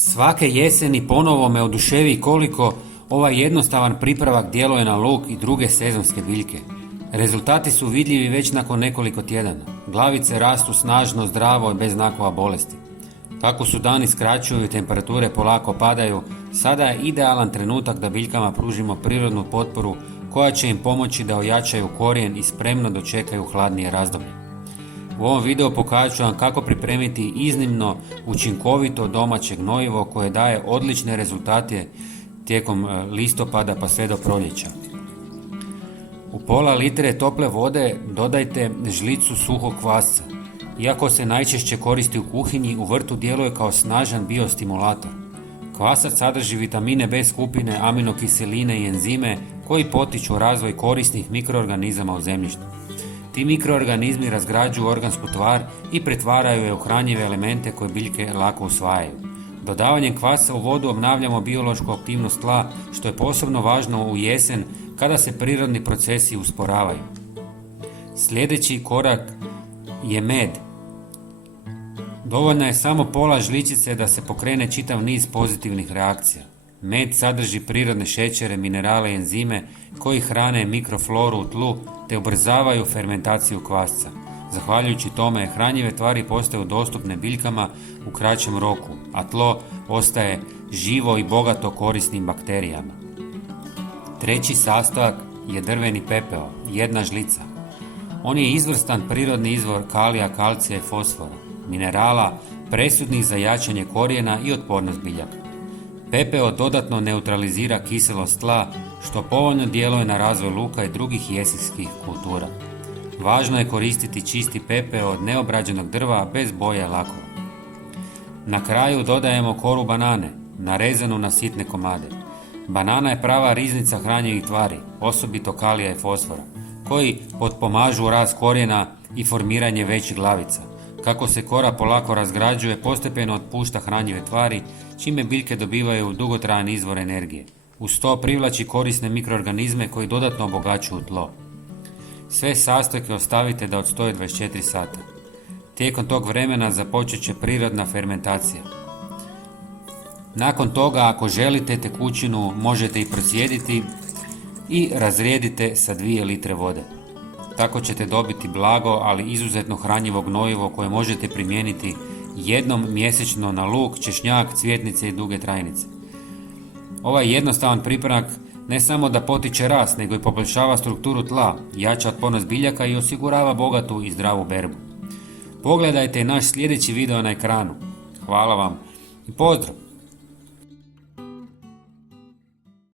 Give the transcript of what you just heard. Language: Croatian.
Svake jeseni ponovo me oduševi koliko ovaj jednostavan pripravak djeluje na luk i druge sezonske biljke. Rezultati su vidljivi već nakon nekoliko tjedana. Glavice rastu snažno, zdravo i bez znakova bolesti. Kako su dani skraćuju i temperature polako padaju, sada je idealan trenutak da biljkama pružimo prirodnu potporu koja će im pomoći da ojačaju korijen i spremno dočekaju hladnije razdoblje. U ovom videu pokazat ću vam kako pripremiti iznimno učinkovito domaće gnojivo koje daje odlične rezultate tijekom listopada pa sve do proljeća. U pola litre tople vode dodajte žlicu suhog kvasca. Iako se najčešće koristi u kuhinji, u vrtu djeluje kao snažan biostimulator. Kvasac sadrži vitamine B skupine, aminokiseline i enzime koji potiču razvoj korisnih mikroorganizama u zemljištu. Ti mikroorganizmi razgrađuju organsku tvar i pretvaraju je u hranjive elemente koje biljke lako usvajaju. Dodavanjem kvasa u vodu obnavljamo biološku aktivnost tla, što je posebno važno u jesen kada se prirodni procesi usporavaju. Sljedeći korak je med. Dovoljna je samo pola žličice da se pokrene čitav niz pozitivnih reakcija. Med sadrži prirodne šećere, minerale i enzime koji hrane mikrofloru u tlu te ubrzavaju fermentaciju kvasca. Zahvaljujući tome hranjive tvari postaju dostupne biljkama u kraćem roku, a tlo ostaje živo i bogato korisnim bakterijama. Treći sastojak je drveni pepeo, 1 žlica. On je izvrstan prirodni izvor kalija, kalcija i fosfora, minerala presudnih za jačanje korijena i otpornost biljaka. Pepeo dodatno neutralizira kiselost tla, što povoljno djeluje na razvoj luka i drugih jesenskih kultura. Važno je koristiti čisti pepeo od neobrađenog drva bez boje i lakova. Na kraju dodajemo koru banane, narezanu na sitne komade. Banana je prava riznica hranjivih tvari, osobito kalija i fosfora, koji potpomažu rast korijena i formiranje većih glavica. Kako se kora polako razgrađuje, postepeno otpušta hranjive tvari, čime biljke dobivaju dugotrajan izvor energije. Uz to privlači korisne mikroorganizme koji dodatno obogaćuju tlo. Sve sastojke ostavite da odstoje 24 sata. Tijekom tog vremena započet će prirodna fermentacija. Nakon toga, ako želite tekućinu, možete i procijediti i razrijedite sa 2 litre vode. Tako ćete dobiti blago, ali izuzetno hranjivo gnojivo koje možete primijeniti jednom mjesečno na luk, češnjak, cvjetnice i duge trajnice. Ovaj jednostavan pripravak ne samo da potiče rast, nego i poboljšava strukturu tla, jača otpornost biljaka i osigurava bogatu i zdravu berbu. Pogledajte naš sljedeći video na ekranu. Hvala vam i pozdrav!